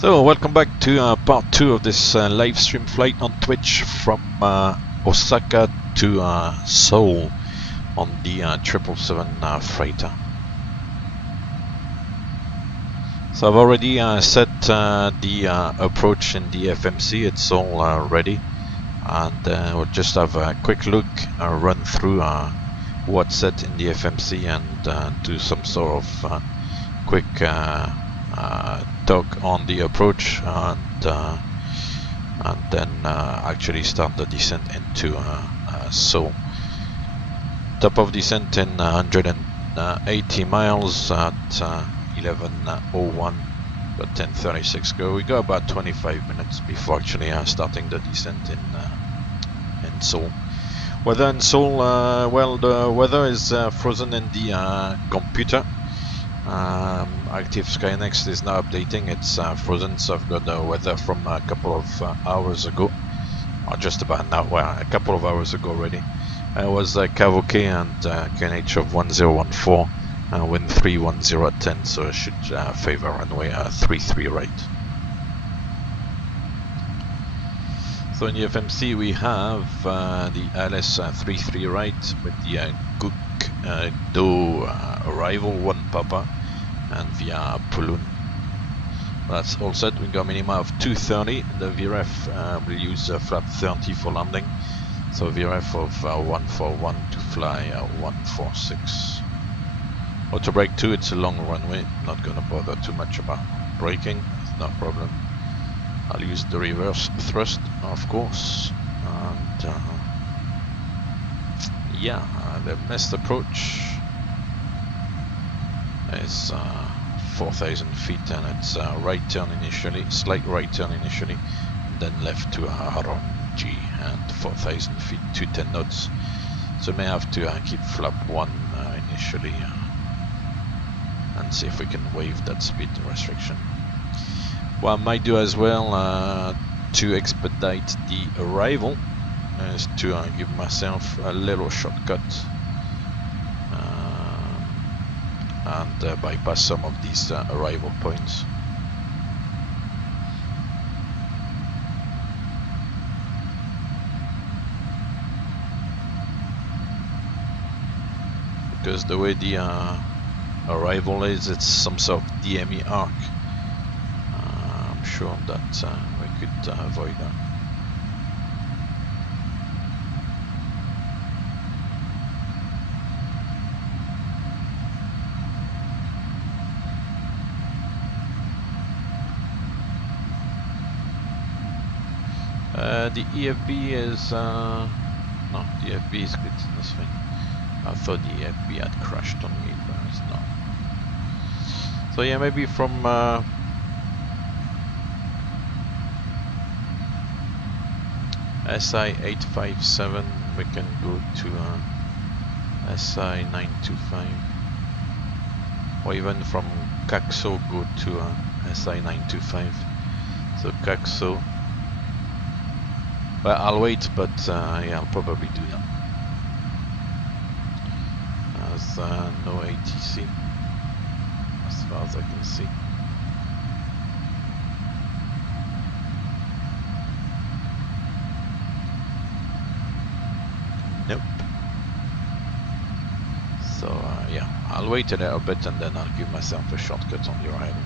So welcome back to part 2 of this live stream flight on Twitch from Osaka to Seoul on the 777 freighter. So I've already set the approach in the FMC. It's all ready, and we'll just have a quick look, run through what's set in the FMC and do some sort of quick dock on the approach, and then actually start the descent into Seoul. Top of descent in 180 miles at 11:01, but 10:36 go. We go about 25 minutes before actually starting the descent in Seoul. Weather in Seoul, well, the weather is frozen in the computer. Active Skynex is now updating. It's frozen, so I've got the weather from a couple of hours ago, or just about now. Well, a couple of hours ago already. It was Kavoke and QNH of 1014, wind 310 at 10, so it should favor runway 33 right. So in the FMC we have the ALS 33 right with the Guk Do arrival 1 Papa and via Pulun. That's all set. We got minima of 230. The VRF will use flap 30 for landing. So VRF of 141 to fly 146. Auto brake 2, it's a long runway. Not gonna bother too much about braking, it's no problem. I'll use the reverse thrust, of course. And yeah, the missed approach is 4,000 feet, and it's a right turn initially, slight right turn initially, and then left to RJBB and 4,000 feet, 210 knots. So may have to keep flap 1 initially and see if we can waive that speed restriction. What I might do as well to expedite the arrival is to give myself a little shortcut and bypass some of these arrival points. Because the way the arrival is, it's some sort of DME arc. I'm sure that we could avoid that. The EFB is no, the EFB is good. That's fine. I thought the EFB had crashed on me, but it's not. So yeah, maybe from SI 857 we can go to SI 925, or even from Kakso go to SI 925. So Kakso. Well, I'll wait, but yeah, I'll probably do that. There's no ATC as far as I can see. Nope. So yeah, I'll wait a little bit and then I'll give myself a shortcut on the arrival.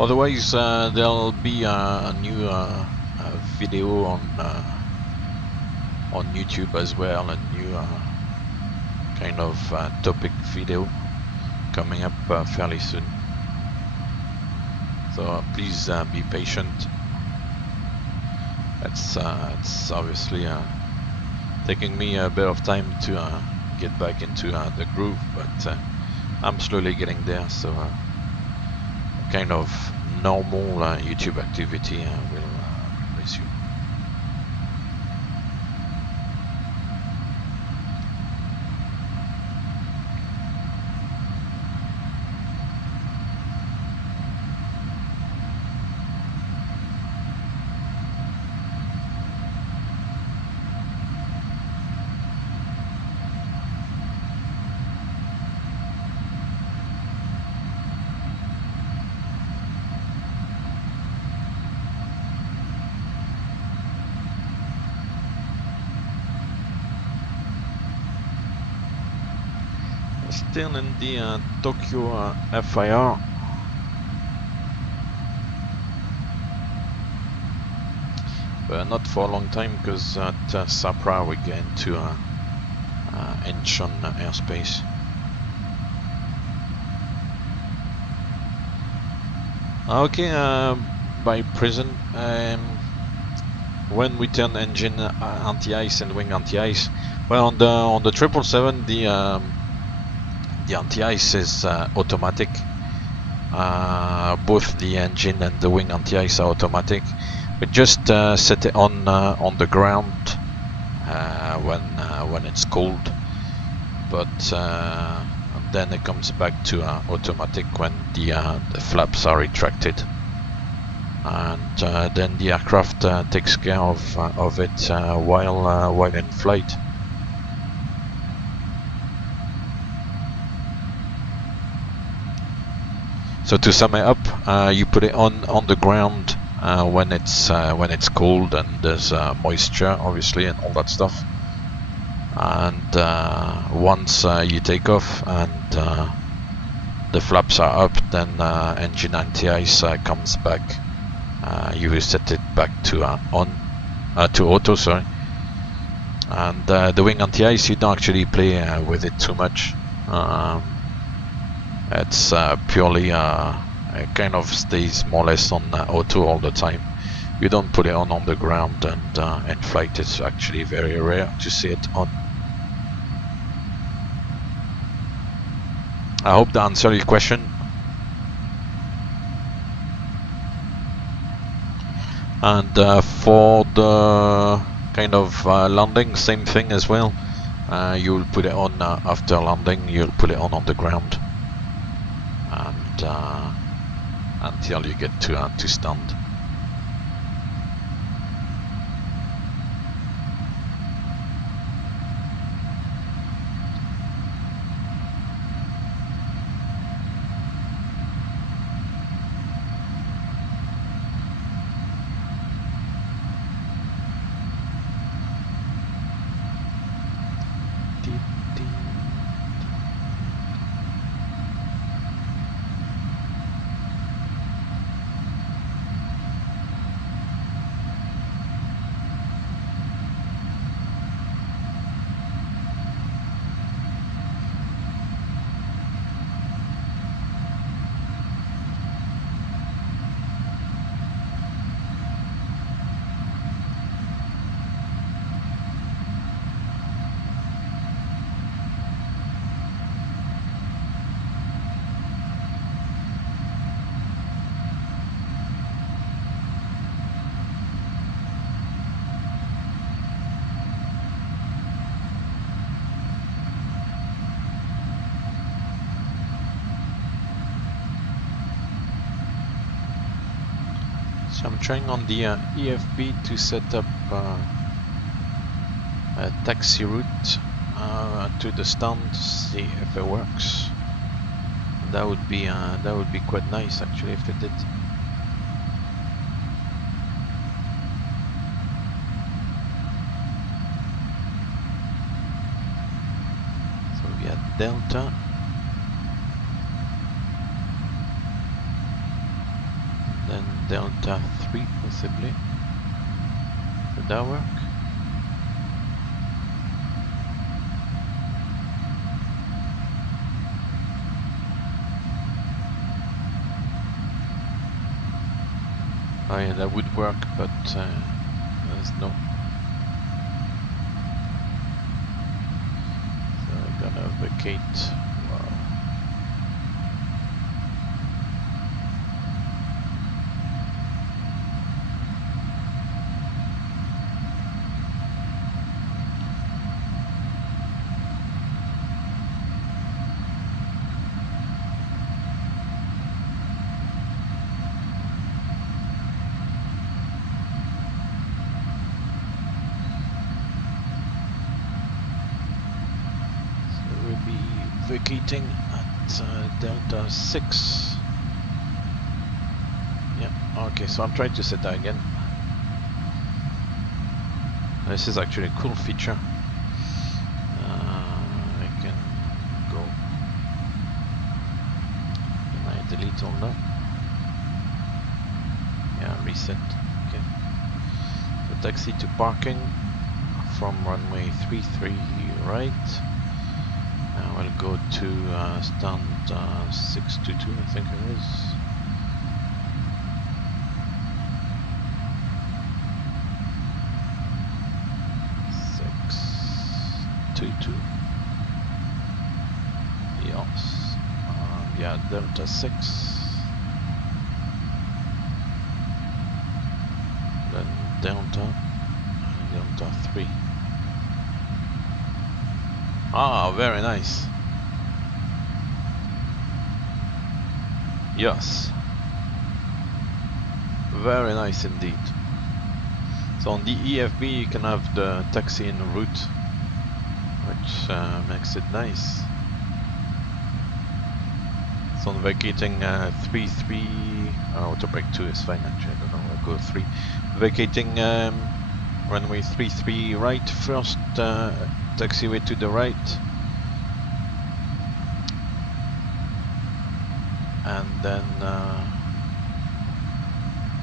Otherwise, there'll be a new video on YouTube as well, a new kind of topic video coming up fairly soon. So please be patient. It's obviously taking me a bit of time to get back into the groove, but I'm slowly getting there. So kind of normal YouTube activity will resume. Still in the Tokyo FIR. But not for a long time, because at Sapra we get into Incheon airspace. Okay, by present, when we turn engine anti-ice and wing anti-ice, well, on the 777 the anti-ice is automatic. Both the engine and the wing anti-ice are automatic. We just set it on the ground when it's cold, but then it comes back to automatic when the flaps are retracted, and then the aircraft takes care of it while in flight. So to sum it up, you put it on the ground when it's cold and there's moisture, obviously, and all that stuff. And once you take off and the flaps are up, then engine anti-ice comes back. You set it back to auto, sorry. And the wing anti-ice, you don't actually play with it too much. It's purely it kind of stays more or less on auto all the time. You don't put it on the ground, and in flight it's actually very rare to see it on. I hope that answered your question. And for the kind of landing, same thing as well. You'll put it on after landing, you'll put it on the ground, and until you get to stand. So I'm trying on the EFB to set up a taxi route to the stand, see if it works. That would be quite nice actually if it did. So we had Delta. Then Delta 3 possibly. Would that work? Oh yeah, that would work, but there's no. So we're gonna vacate. Wow. Vacating at Delta 6. Yeah, okay, so I'm trying to set that again. This is actually a cool feature. I can go. Can I delete all that? Yeah, reset. Okay. So taxi to parking from runway 33 right. Now I'll go to stand 622, I think it is. Yes. Yeah, Delta 6. Then Delta 3. Ah, very nice. Yes. Very nice indeed. So on the EFB you can have the taxi en route, which makes it nice. So on vacating 33, auto brake 2 is fine actually, I don't know, I'll go 3. Vacating runway 33 right first, taxiway to the right. And then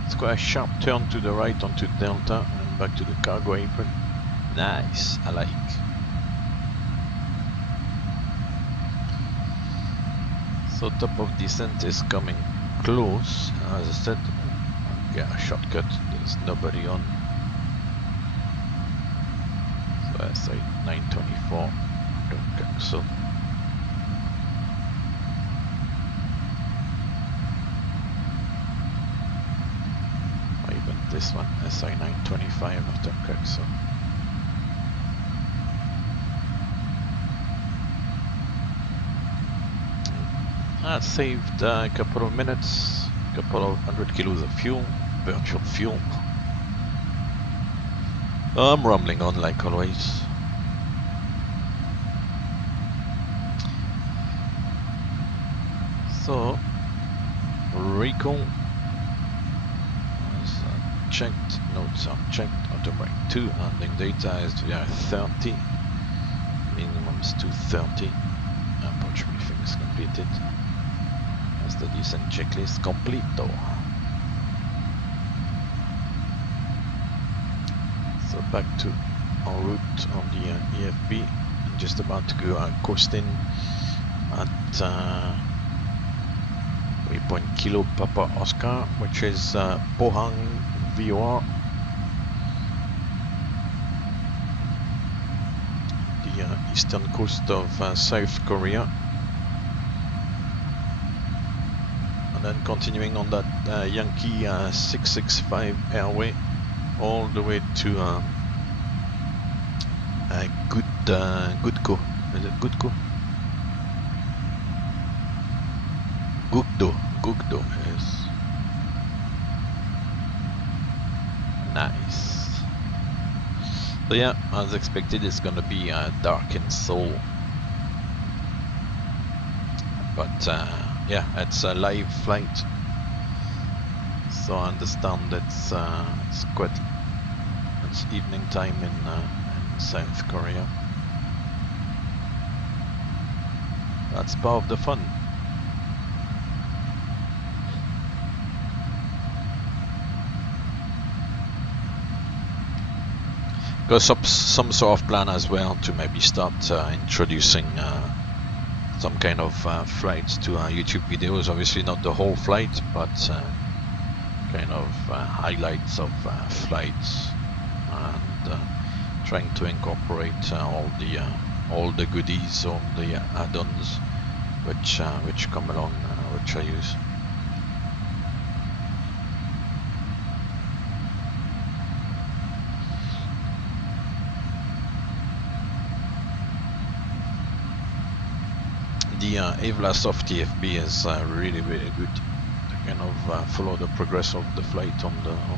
it's quite a sharp turn to the right onto Delta and back to the cargo apron. Nice, I like. So top of descent is coming close. As I said, I'll get a shortcut, there's nobody on. So I say 924, don't cancel. Or even this one, SI 925 after cancel. That saved a couple of minutes, a couple of 100 kilos of fuel, virtual fuel. I'm rumbling on like always. So, recall is checked, notes are checked, auto brake 2, landing data is 30, minimum is 230, approach briefing is completed. As the descent checklist complete though. So back to en route on the EFB, just about to go coasting at waypoint Kilo Papa Oscar, which is Pohang VOR, the eastern coast of South Korea, and then continuing on that Yankee 665 airway all the way to Gudko. Is it Gudko? Gugdo is nice. So yeah, as expected, it's gonna be dark in Seoul, but yeah, it's a live flight, so I understand it's evening time in South Korea. That's part of the fun. Got some sort of plan as well to maybe start introducing some kind of flights to YouTube videos. Obviously not the whole flight, but kind kind of highlights of flights, and trying to incorporate all the goodies, all the add-ons which come along, which I use. The Avlasoft TFB is really good to kind of follow the progress of the flight on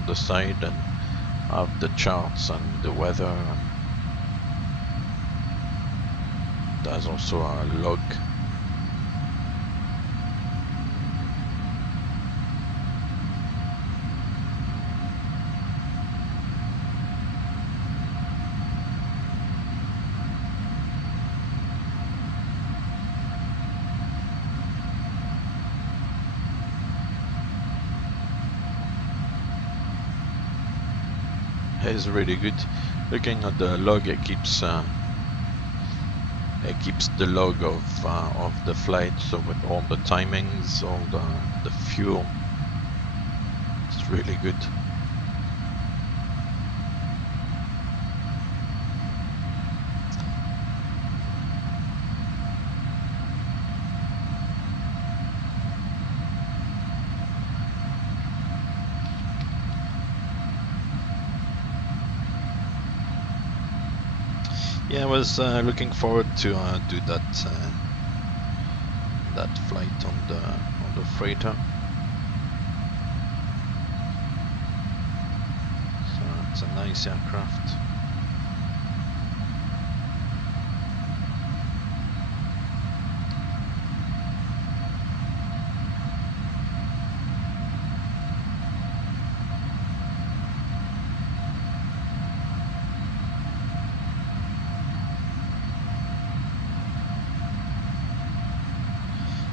the side and have the charts and the weather. And there's also a log. Is really good. Looking at the log, it keeps the log of the flight, so with all the timings, all the fuel. It's really good. Yeah, I was looking forward to do that flight on the freighter. So it's a nice aircraft.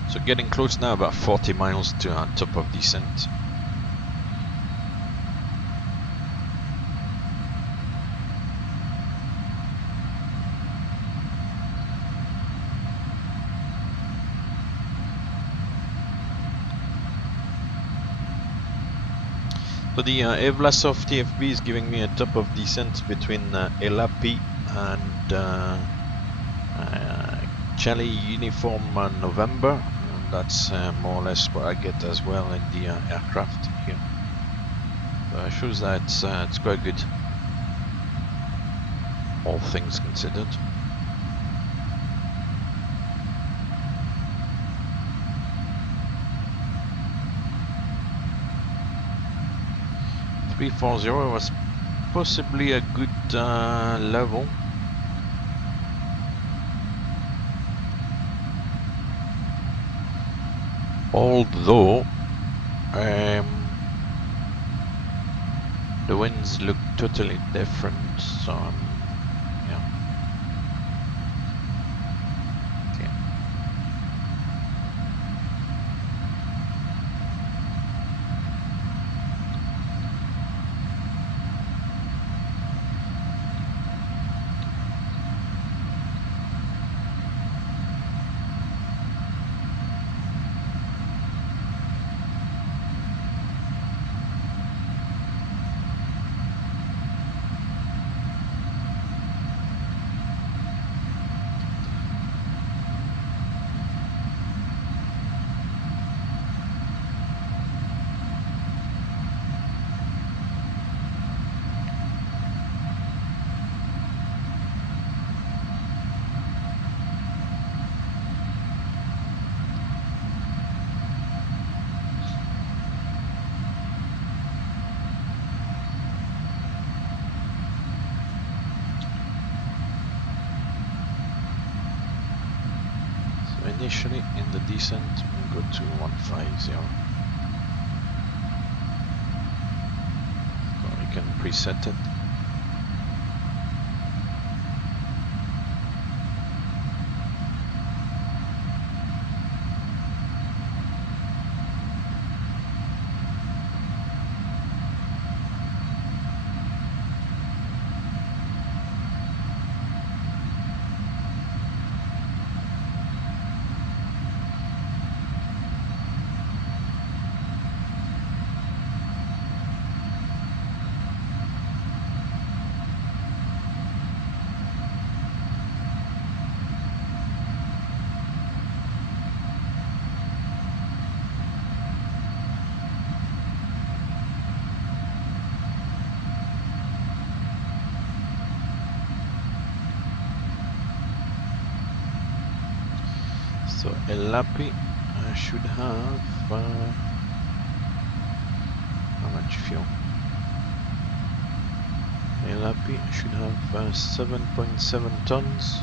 So getting close now, about 40 miles to top of descent. So the Avlasoft TFB is giving me a top of descent between Elapi and Charlie Uniform November. That's more or less what I get as well in the aircraft here. So it shows that it's quite good, all things considered. .340 was possibly a good level. Although the winds look totally different, so yeah. Okay. Initially in the descent we'll go to 150, so we can preset it. So Elapi should have how much fuel? Elapi should have 7.7 tons.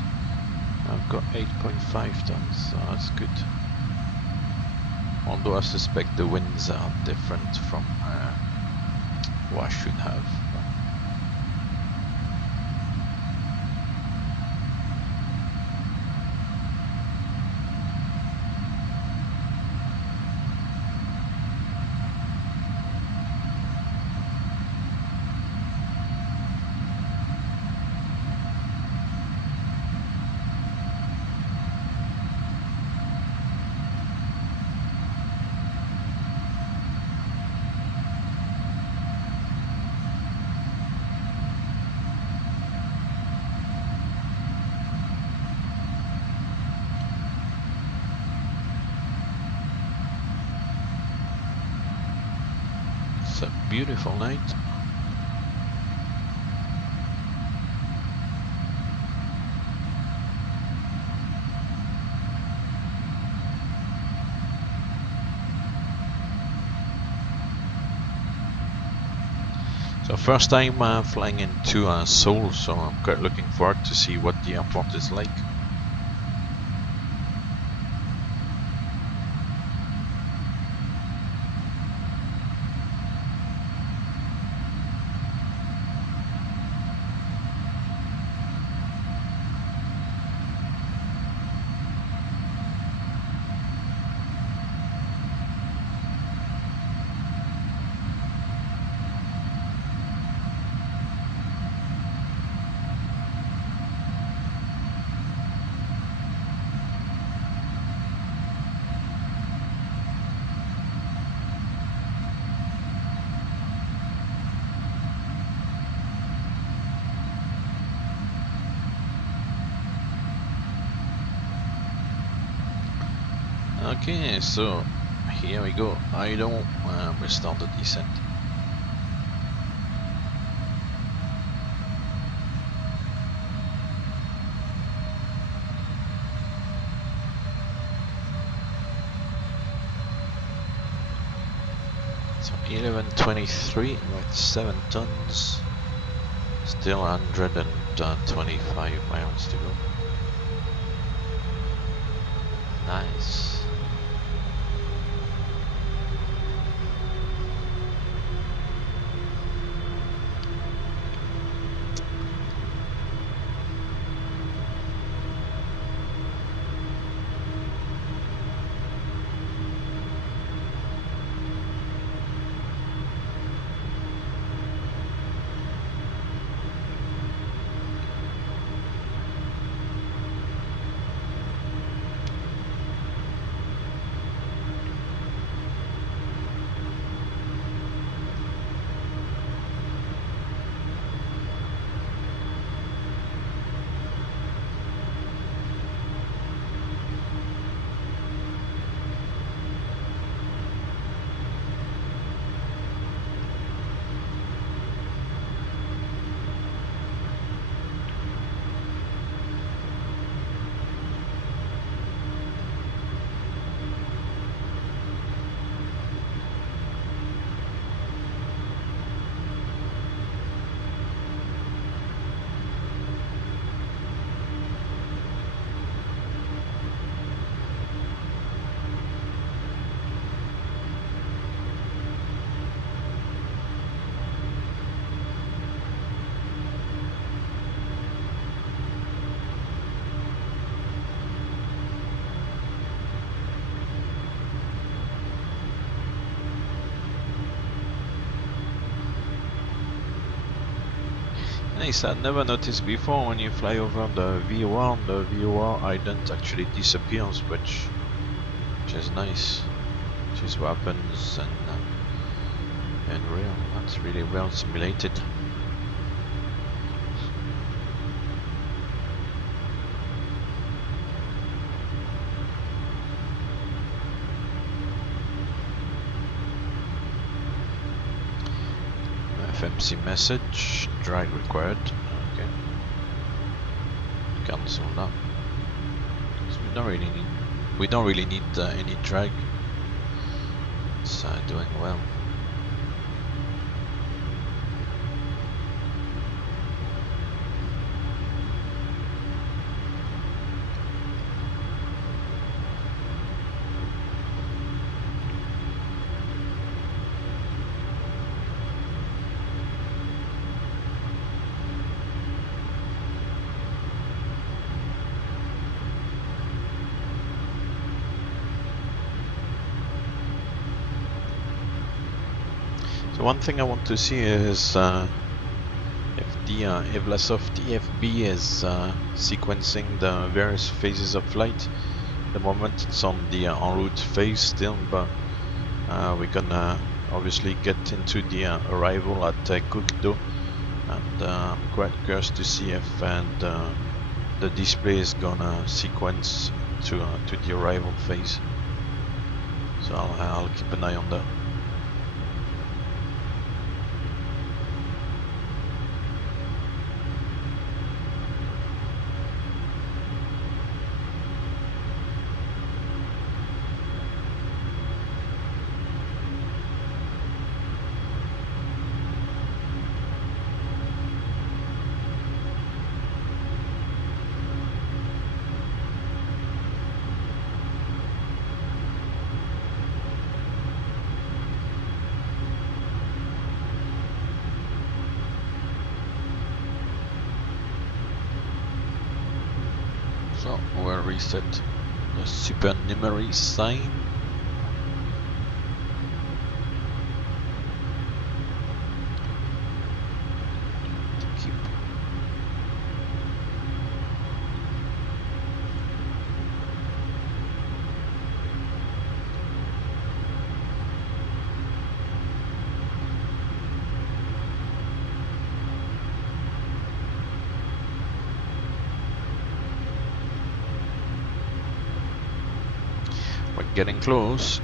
I've got 8.5 tons, so that's good. Although I suspect the winds are different from what I should have. It's a beautiful night. So first time flying into Seoul, so I'm quite looking forward to see what the airport is like. Okay, so here we go. I don't restart the descent. So 11:23 with 7 tons, still 125 miles to go. Nice. Nice, I never noticed before when you fly over the VOR ident actually disappears, which is nice. Which is what happens in real. That's really well simulated. FMC message, drag required. Okay. Cancel that. Because we don't really need We don't really need any drag. It's doing well. So one thing I want to see is if the Evlasov TFB is sequencing the various phases of flight. At the moment it's on the en route phase still, but we're gonna obviously get into the arrival at Gukdo, and I'm quite curious to see if the display is gonna sequence to the arrival phase. So I'll keep an eye on that. So we'll reset the supernumerary sign. We're getting close.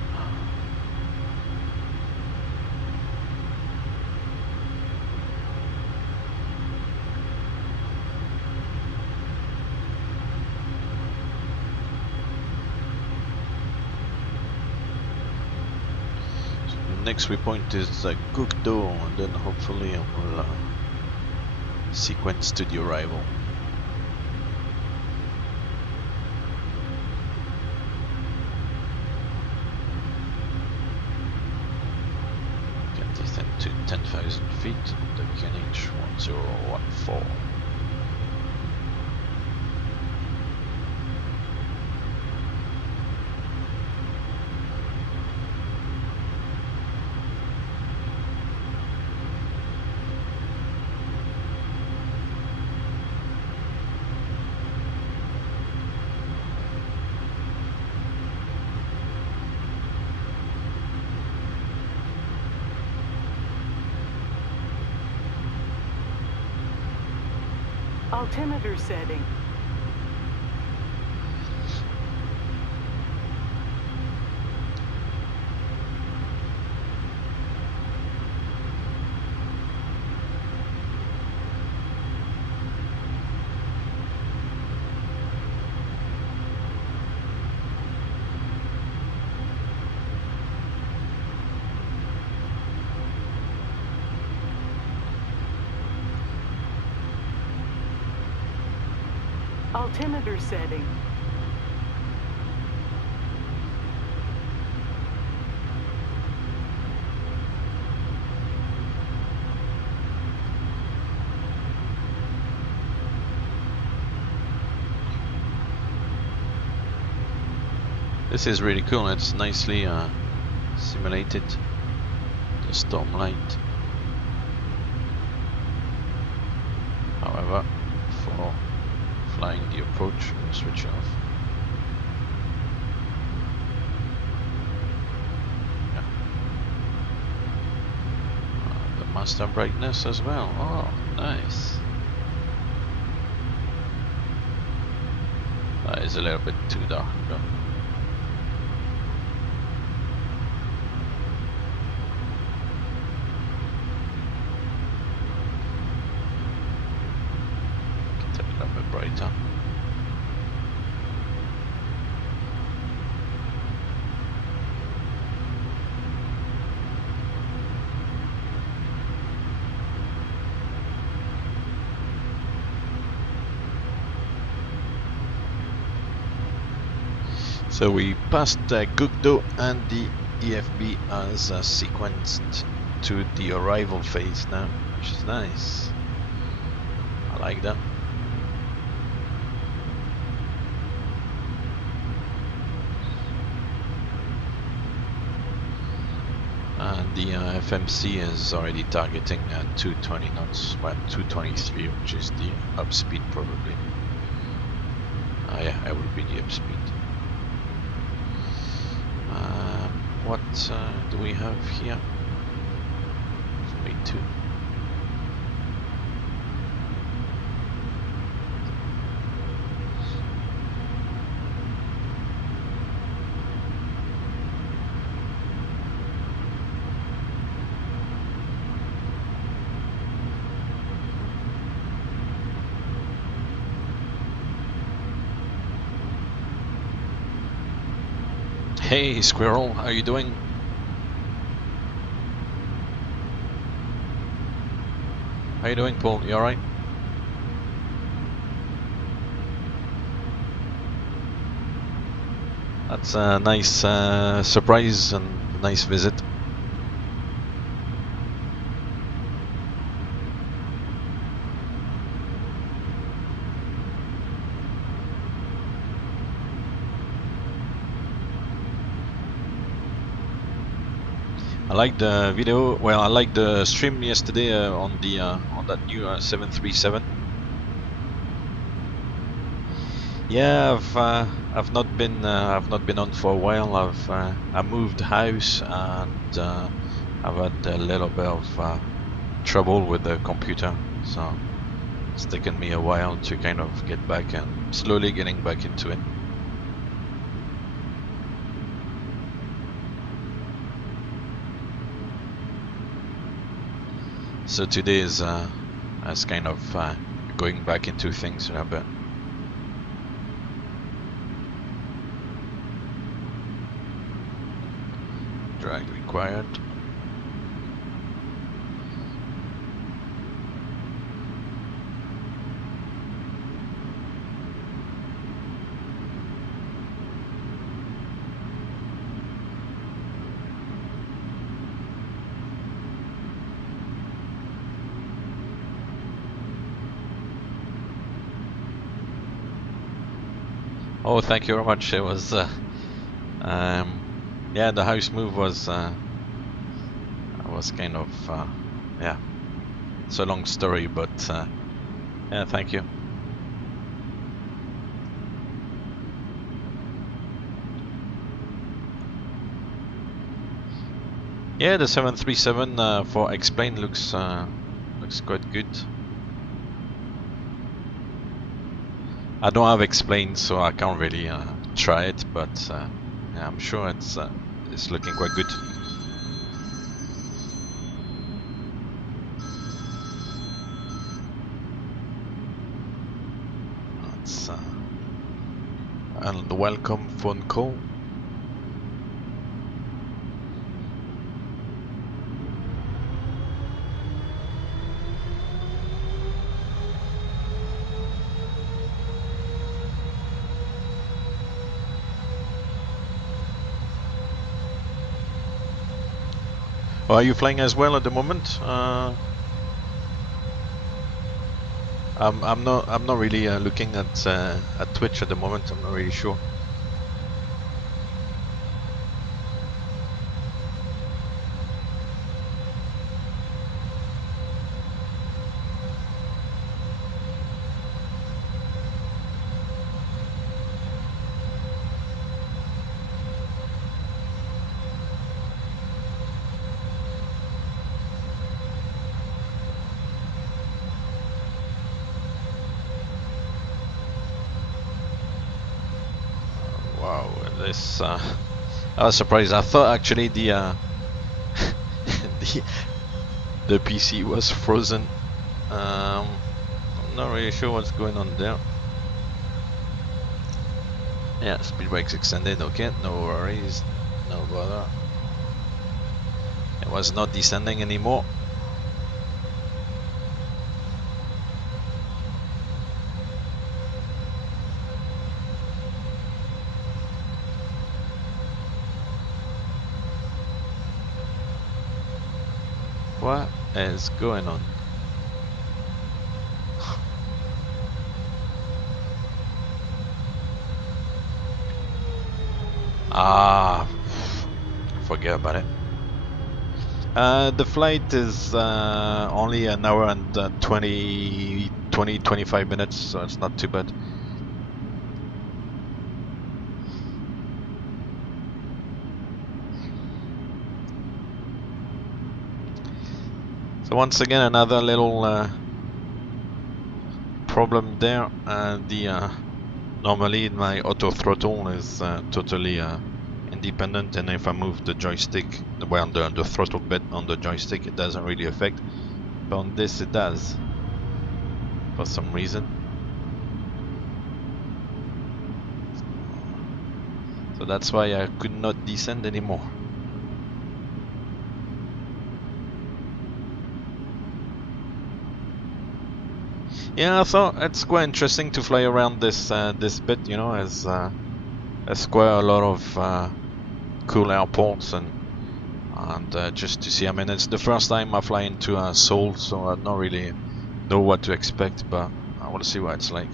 So the next waypoint is Gukdo, and then hopefully I will sequence to the arrival. To 10,000 feet, the QNH 1014. Altimeter setting. Altimeter setting. This is really cool. It's nicely simulated, the storm light. However, for flying the approach, we'll switch off. Yeah. The master brightness as well. Oh, nice. That is a little bit too dark though. Brighter. So we passed Gukdo and the EFB as sequenced to the arrival phase now, which is nice. I like that. And the FMC is already targeting 220 knots, well 223, which is the up speed probably. Yeah, I will be the up speed. What do we have here? V2. Hey Squirrel, how are you doing? How you doing, Paul? You alright? That's a nice surprise and nice visit. I like the video. Well, I like the stream yesterday on the on that new 737. Yeah, I've not been on for a while. I moved house and I've had a little bit of trouble with the computer, so it's taken me a while to kind of get back and slowly getting back into it. So today is kind of going back into things a bit. Drag required. Oh, thank you very much. It was, yeah, the house move was kind of, yeah, it's a long story, but yeah, thank you. Yeah, the 737 for Explain looks quite good. I don't have Explain, so I can't really try it, but yeah, I'm sure it's looking quite good. That's and the welcome phone call. Oh, are you flying as well at the moment? I'm not really looking at Twitch at the moment. I'm not really sure. Wow, this I was surprised. I thought actually the the PC was frozen. I'm not really sure what's going on there. Yeah, speed brakes extended. Okay, no worries, no bother. It was not descending anymore. What is going on? Ah, forget about it. The flight is only an hour and 25 minutes, so it's not too bad. So once again, another little problem there. Normally my auto throttle is totally independent, and if I move the joystick, well, the throttle bit on the joystick, it doesn't really affect, but on this it does for some reason. So that's why I could not descend anymore. Yeah, I thought it's quite interesting to fly around this this bit, you know, as there's quite a lot of cool airports and just to see. I mean, it's the first time I fly into Seoul, so I don't really know what to expect, but I want to see what it's like.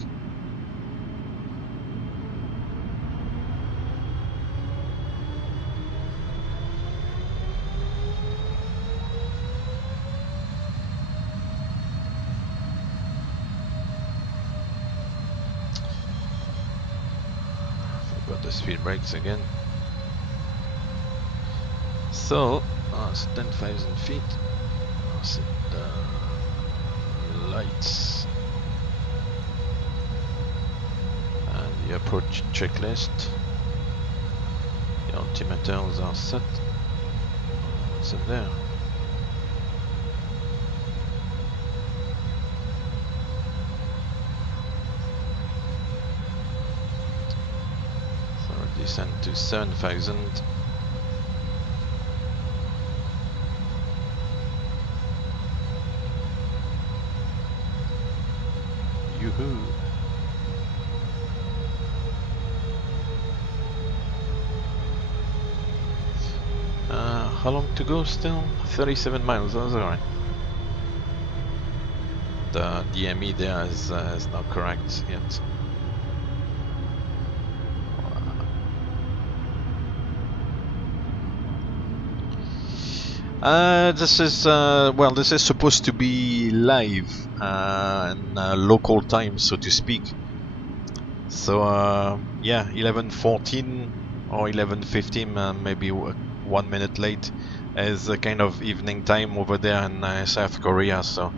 Forgot the speed brakes again. So, it's 10,000 feet. Set the lights and the approach checklist. The altimeters are set. What's in there? So descend to 7,000. Yoo-hoo. How long to go still? 37 miles, that's alright. The DME there is not correct yet. This is well, this is supposed to be live in local time, so to speak. So yeah, 11:14 or 11:15, maybe 1 minute late, is a kind of evening time over there in South Korea. So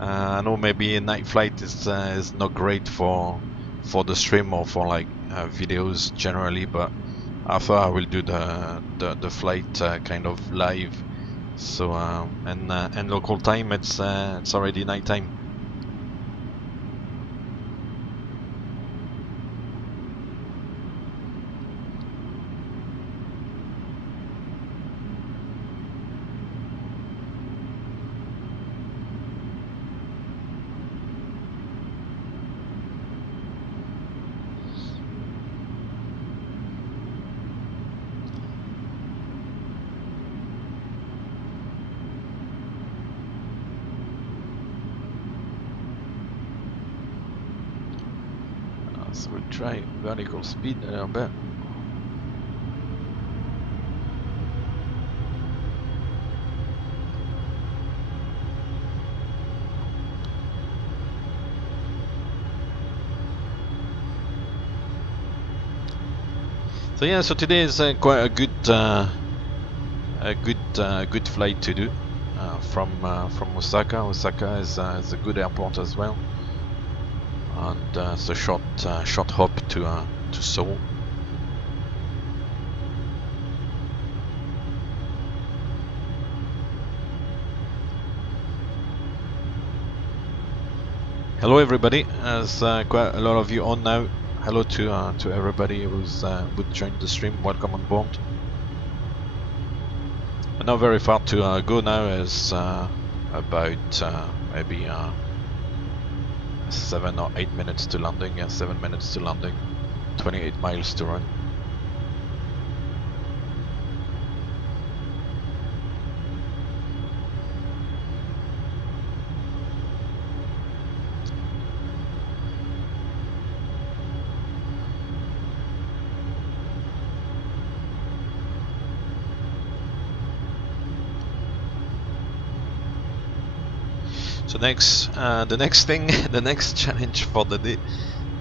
I know maybe a night flight is not great for the stream or for like videos generally, but I thought I will do the flight kind of live. So and local time, it's already night time. So we'll try vertical speed a little bit. So yeah, so today is quite a good good flight to do from Osaka. Osaka is a good airport as well, and it's a short hop to Seoul. Hello everybody, as quite a lot of you on now. Hello to everybody who's would join the stream. Welcome on board. And not very far to go now. Is about maybe 7 or 8 minutes to landing. Yeah, 7 minutes to landing. 28 miles to run. So the next thing, the next challenge for the day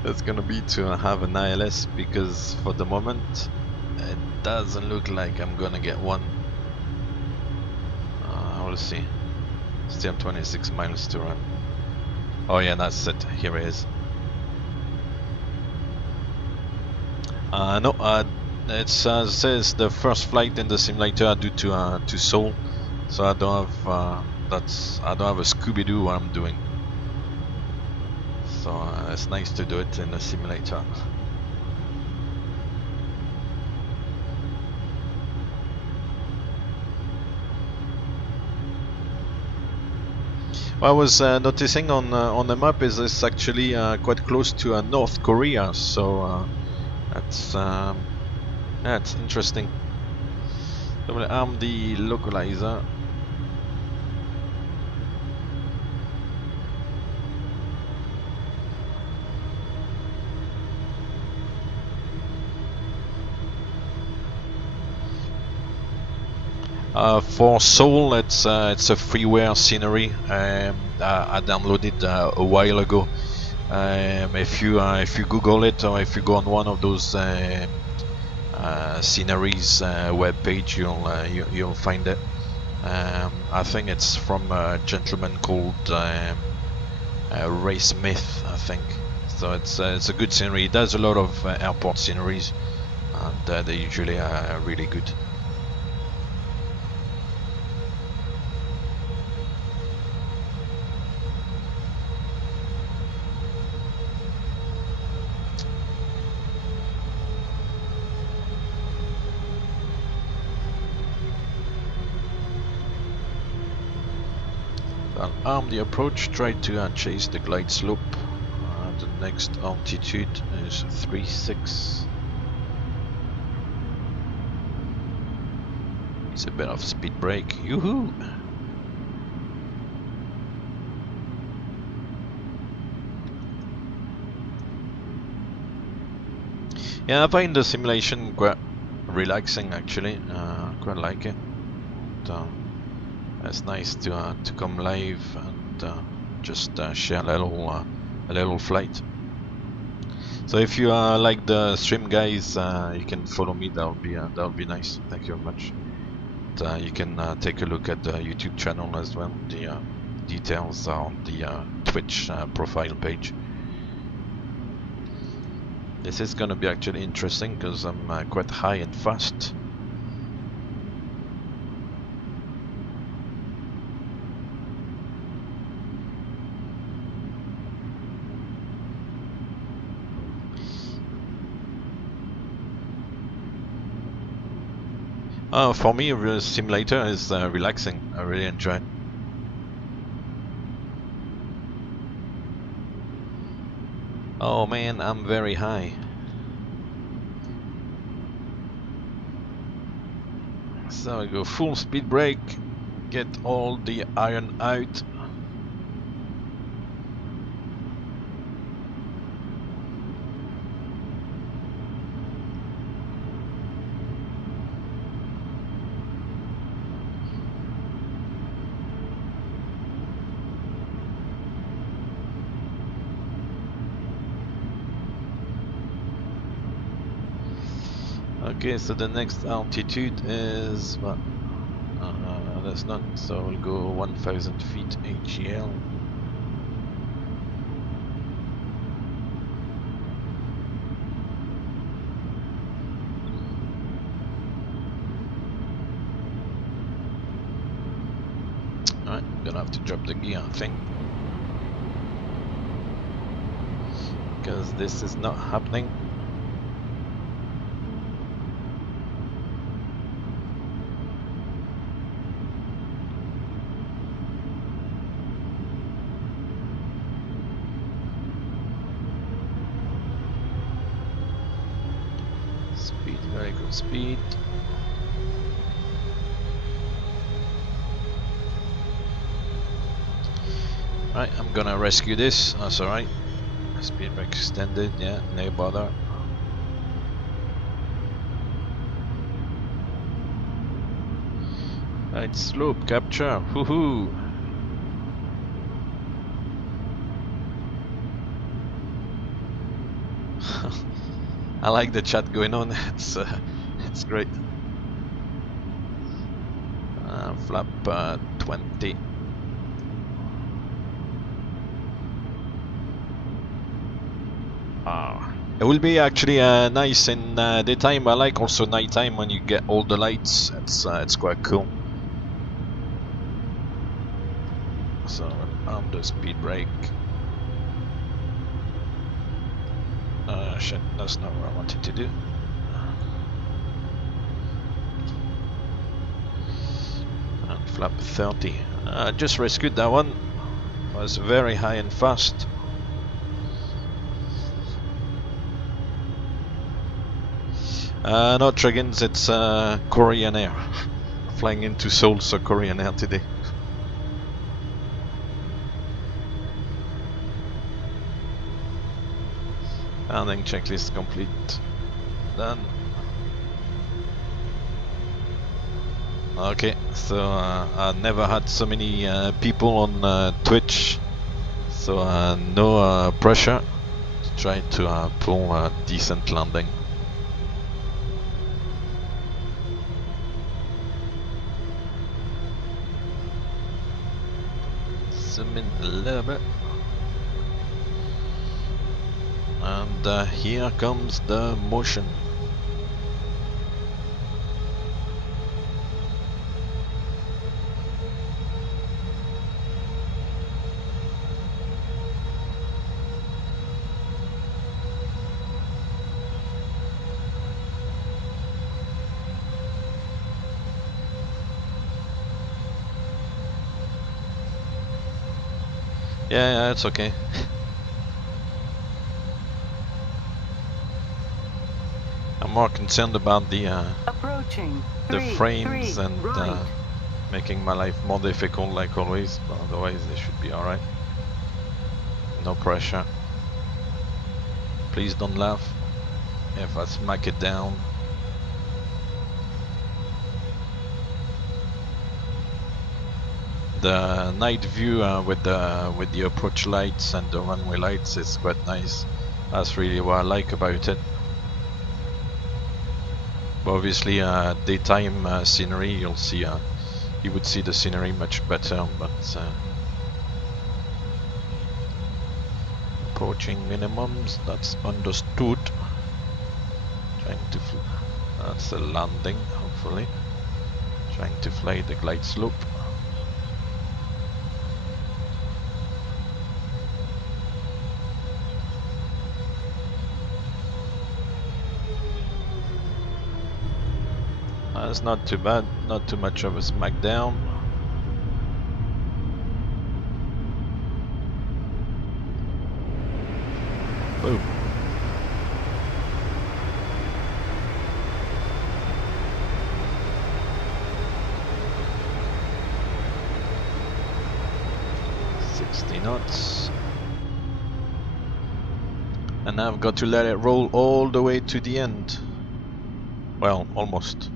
is gonna be to have an ILS, because for the moment it doesn't look like I'm gonna get one. We'll see. Still 26 miles to run. Oh yeah, that's it. Here it is. No, it says the first flight in the simulator I do to Seoul, so I don't have I don't have a Scooby-Doo what I'm doing. So it's nice to do it in the simulator. What I was noticing on the map is it's actually quite close to North Korea, so yeah, it's interesting. So I'm gonna arm the localizer. For Seoul, it's a freeware scenery. I downloaded a while ago. If you Google it, or if you go on one of those sceneries web page, you'll find it. I think it's from a gentleman called Ray Smith, I think. So it's a good scenery. He does a lot of airport sceneries, and they usually are really good. I'll arm the approach, try to chase the glide slope. The next altitude is 3.6. It's a bit of speed brake. Yoo-hoo! Yeah, I find the simulation quite relaxing actually. Quite like it. It's nice to come live and just share a little flight. So if you like the stream, guys, you can follow me. That'll be nice. Thank you very much. You can take a look at the YouTube channel as well. The details are on the Twitch profile page. This is gonna be actually interesting because I'm quite high and fast. For me, the simulator is relaxing. I really enjoy it. Oh man, I'm very high. So I go full speed brake, get all the iron out. Okay, so the next altitude is what? That's not, so we'll go 1,000 feet HEL. Alright, I'm gonna have to drop the gear, I think, because this is not happening. Very good speed. Right, I'm gonna rescue this. That's alright. Speed brake extended, yeah, no bother. Right, slope capture. Woohoo! I like the chat going on. It's great. Flap 20. It will be actually nice in daytime. I like also nighttime when you get all the lights. It's quite cool. So on the speed brake. Shit, that's not what I wanted to do. And flap 30. Just rescued that one. Was very high and fast. Not Dragons, it's Korean Air. Flying into Seoul, so Korean Air today. Landing checklist complete. Done. Okay, so I never had so many people on Twitch, so no pressure to try to pull a decent landing. Zoom in a little bit. And here comes the motion. Yeah, it's okay. I'm more concerned about the frames and making my life more difficult like always, but otherwise they should be alright. No pressure. Please don't laugh if I smack it down. The night view with the approach lights and the runway lights is quite nice. That's really what I like about it. But obviously, daytime scenery, you'll see, you would see the scenery much better. But approaching minimums, that's understood. Trying to, that's a landing, hopefully. Trying to fly the glide slope. That's not too bad, not too much of a smackdown. Boom. Knots. And now I've got to let it roll all the way to the end. Well, almost.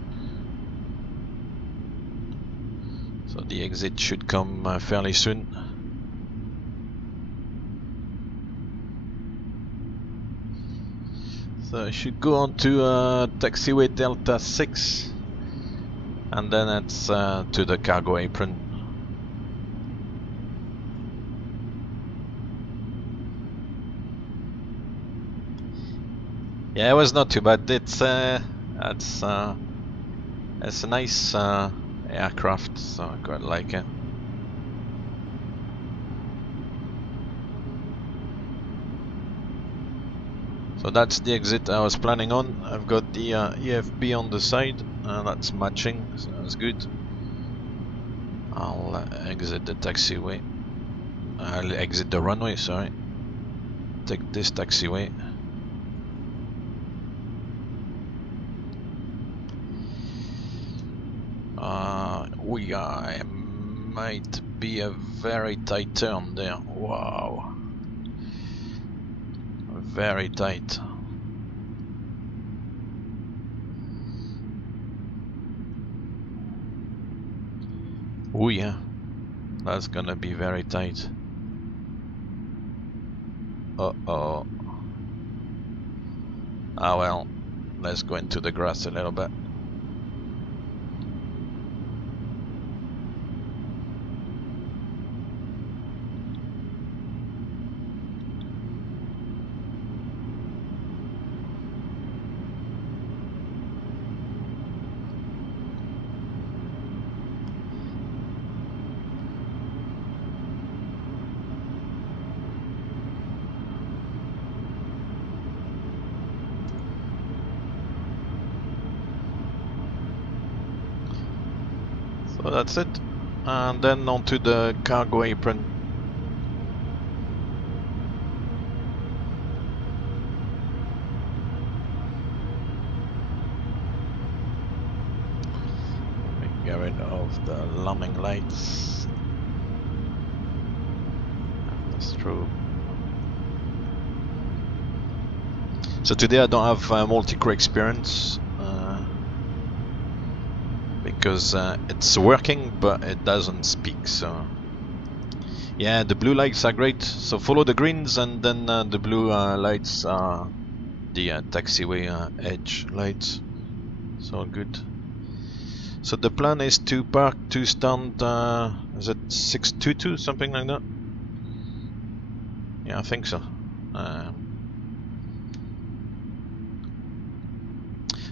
So the exit should come fairly soon. So I should go on to taxiway Delta 6 and then it's to the cargo apron. Yeah, it was not too bad. It's a nice aircraft, so I quite like it. So that's the exit I was planning on. I've got the EFB on the side, that's matching, so that's good. I'll exit the taxiway. I'll exit the runway, sorry. Take this taxiway. I might be a very tight turn there. Wow. Very tight. Oh yeah, that's gonna be very tight. Uh-oh. Ah well, let's go into the grass a little bit. So that's it, and then onto the cargo apron. Let me get rid of the landing lights. That's true. So today I don't have multi-crew experience. Because it's working but it doesn't speak, so yeah, the blue lights are great, so follow the greens, and then the blue lights are the taxiway edge lights, so good. So the plan is to park to stand, is it 622, something like that? Yeah, I think so.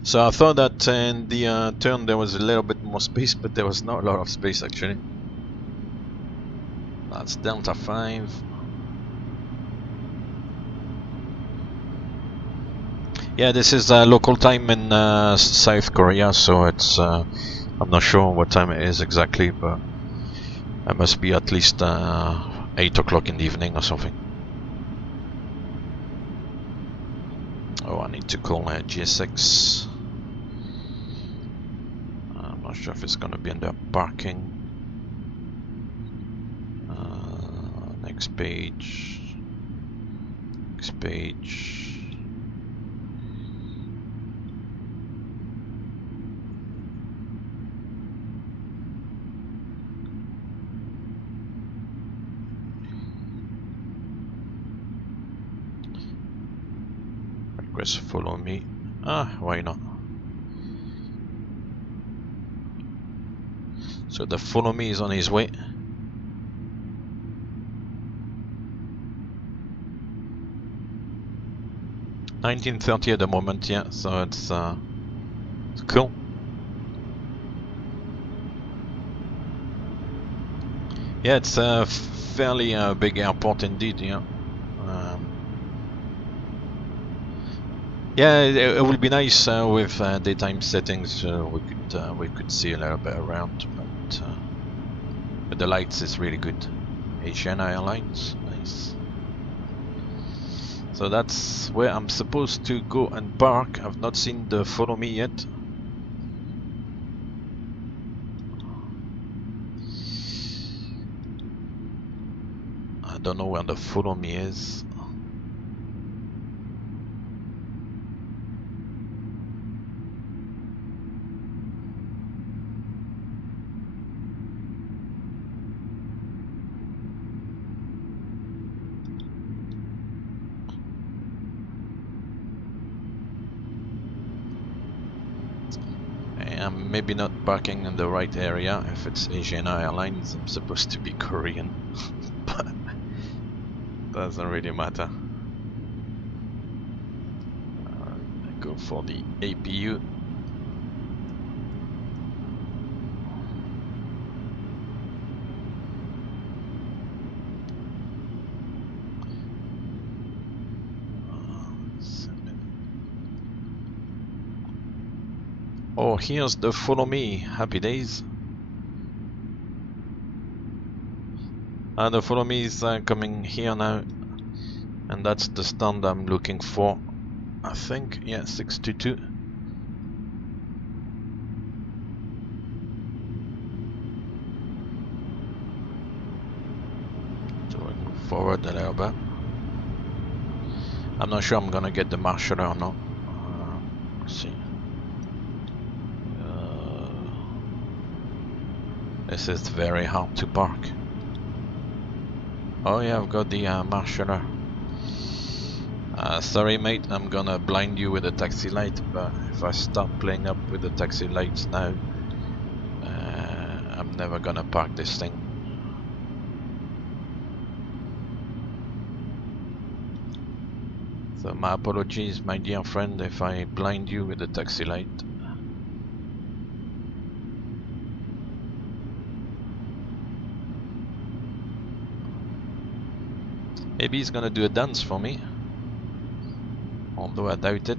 So I thought that in the turn there was a little bit more space, but there was not a lot of space actually. That's Delta 5. Yeah, this is local time in South Korea, so it's I'm not sure what time it is exactly, but it must be at least 8 o'clock in the evening or something. Oh, I need to call GSX. I'm not sure if it's going to be in the parking. Next page. Next page. Request follow me. Ah, why not? So the follow me is on his way. $19.30 at the moment, yeah, so it's cool. Yeah, it's a fairly big airport indeed, yeah. Yeah, it would be nice with daytime settings. We could see a little bit around, but the lights is really good. Asian Airlines, nice. So that's where I'm supposed to go and park. I've not seen the follow me yet. I don't know where the follow me is. I'm maybe not parking in the right area. If it's Asian Airlines, I'm supposed to be Korean, but doesn't really matter. I go for the APU. Oh, here's the follow me. Happy days. The follow me is coming here now, and that's the stand I'm looking for. I think, yeah, 622. So I move forward a little bit. I'm not sure I'm gonna get the marshal or not. Let's see. This is very hard to park. Oh yeah, I've got the marshaller. Sorry mate, I'm gonna blind you with a taxi light, but if I start playing up with the taxi lights now, I'm never gonna park this thing. So my apologies, my dear friend, if I blind you with the taxi light. Maybe he's gonna do a dance for me, although I doubt it.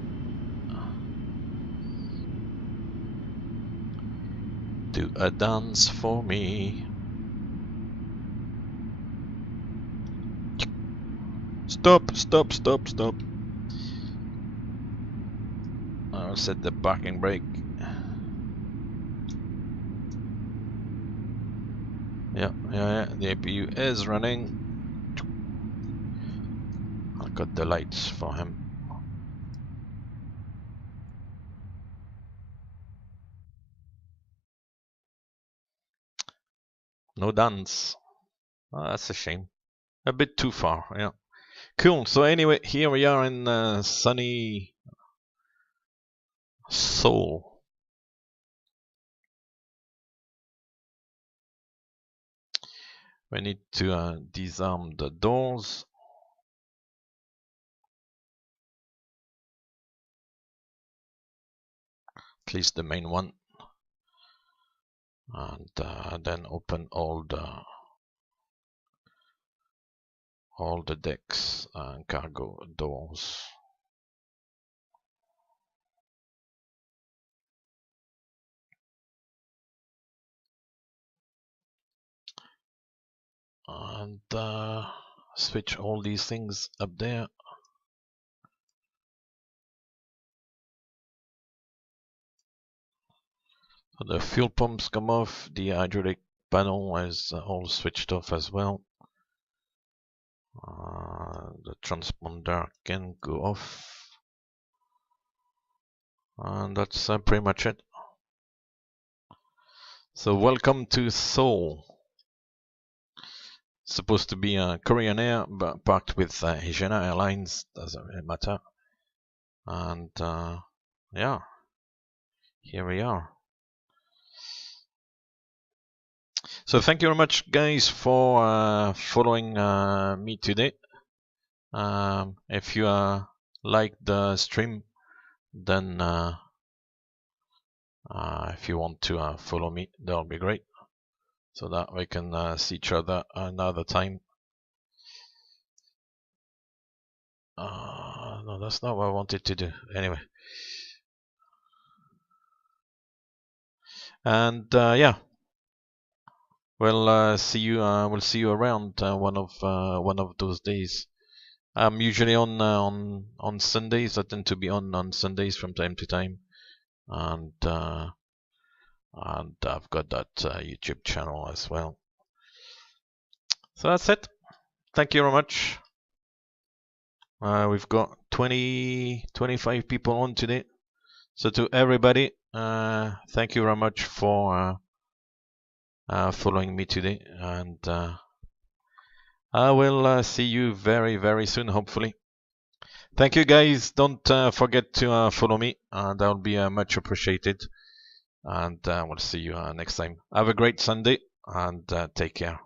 Do a dance for me. Stop, stop, stop, stop. I'll set the parking brake. Yeah, the APU is running. I got the lights for him. No dance. Oh, that's a shame. A bit too far, yeah. Cool, so anyway, here we are in sunny Seoul. We need to disarm the doors. At least the main one. And then open all the decks and cargo doors. And switch all these things up there. So the fuel pumps come off, the hydraulic panel is all switched off as well. The transponder can go off. And that's pretty much it. So welcome to Seoul. Supposed to be Korean Air, but parked with Asian Airlines, doesn't really matter. And yeah, here we are. So thank you very much, guys, for following me today. If you like the stream, then if you want to follow me, that'll be great, so that we can see each other another time. No, that's not what I wanted to do. Anyway, and yeah, we'll see you. We'll see you around one of those days. I'm usually on Sundays. I tend to be on Sundays from time to time, and I've got that YouTube channel as well. So that's it. Thank you very much. We've got 25 people on today. So to everybody, thank you very much for following me today, and I will see you very, very soon, hopefully. Thank you, guys. Don't forget to follow me. That will be much appreciated. And we'll see you next time. Have a great Sunday, and take care.